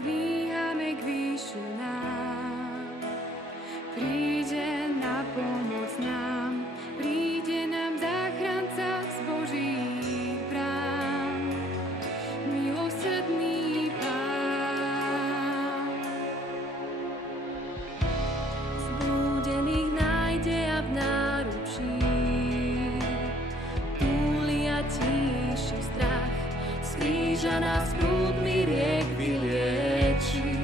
dvíhame k výšinám. Príde na pomoc nám, príde nám záchranca z Božích brán. Milosrdný Pán. Zbúdených nájde a v náručí túli a tíši strach. Z kríža nás prúdmi riek vylieči,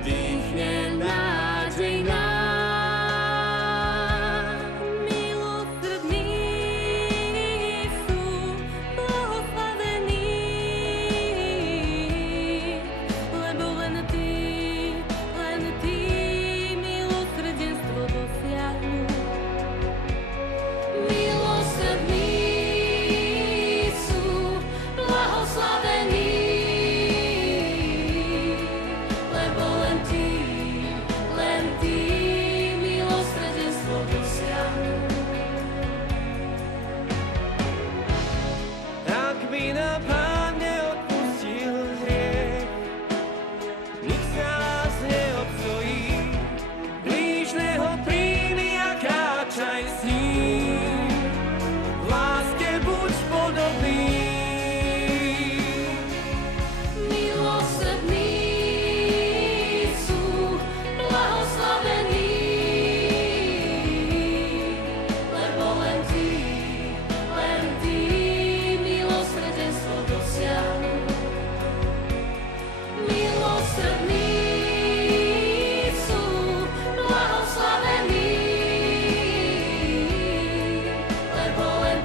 vdýchne nádej nám. Milosrdní sú blahoslavení, lebo len Ty milosrdenstvo dosiahnu. Milosrdní sú blahoslavení, lebo len Ty milosrdenstvo dosiahnu. Ak by nám Pán neodpustil hriech, nik z nás neobstojí. Blížneho príjmi a kráčaj s ním, v láske buď podobný. Milosrdní sú blahoslavení, lebo len Ty milosrdenstvo dosiahnu. Milosrdní sú blahoslavení, lebo len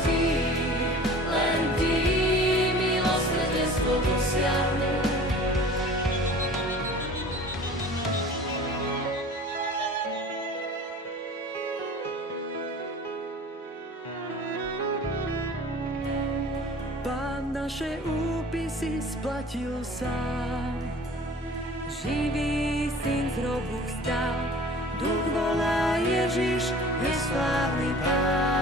Ty milosrdenstvo dosiahnu. Pán naše úpisy splatil sám, Živý Syn z hrobu vstal, Duch volá, Ježiš je slávny Pán.